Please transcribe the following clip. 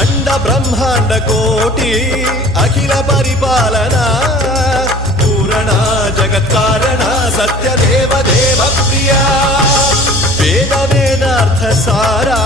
अंड ब्रह्मांड कोटि अखिल परिपालना पूरणा जगत्कारणा सत्य देव देव प्रिया वेद वेदार्थ सारा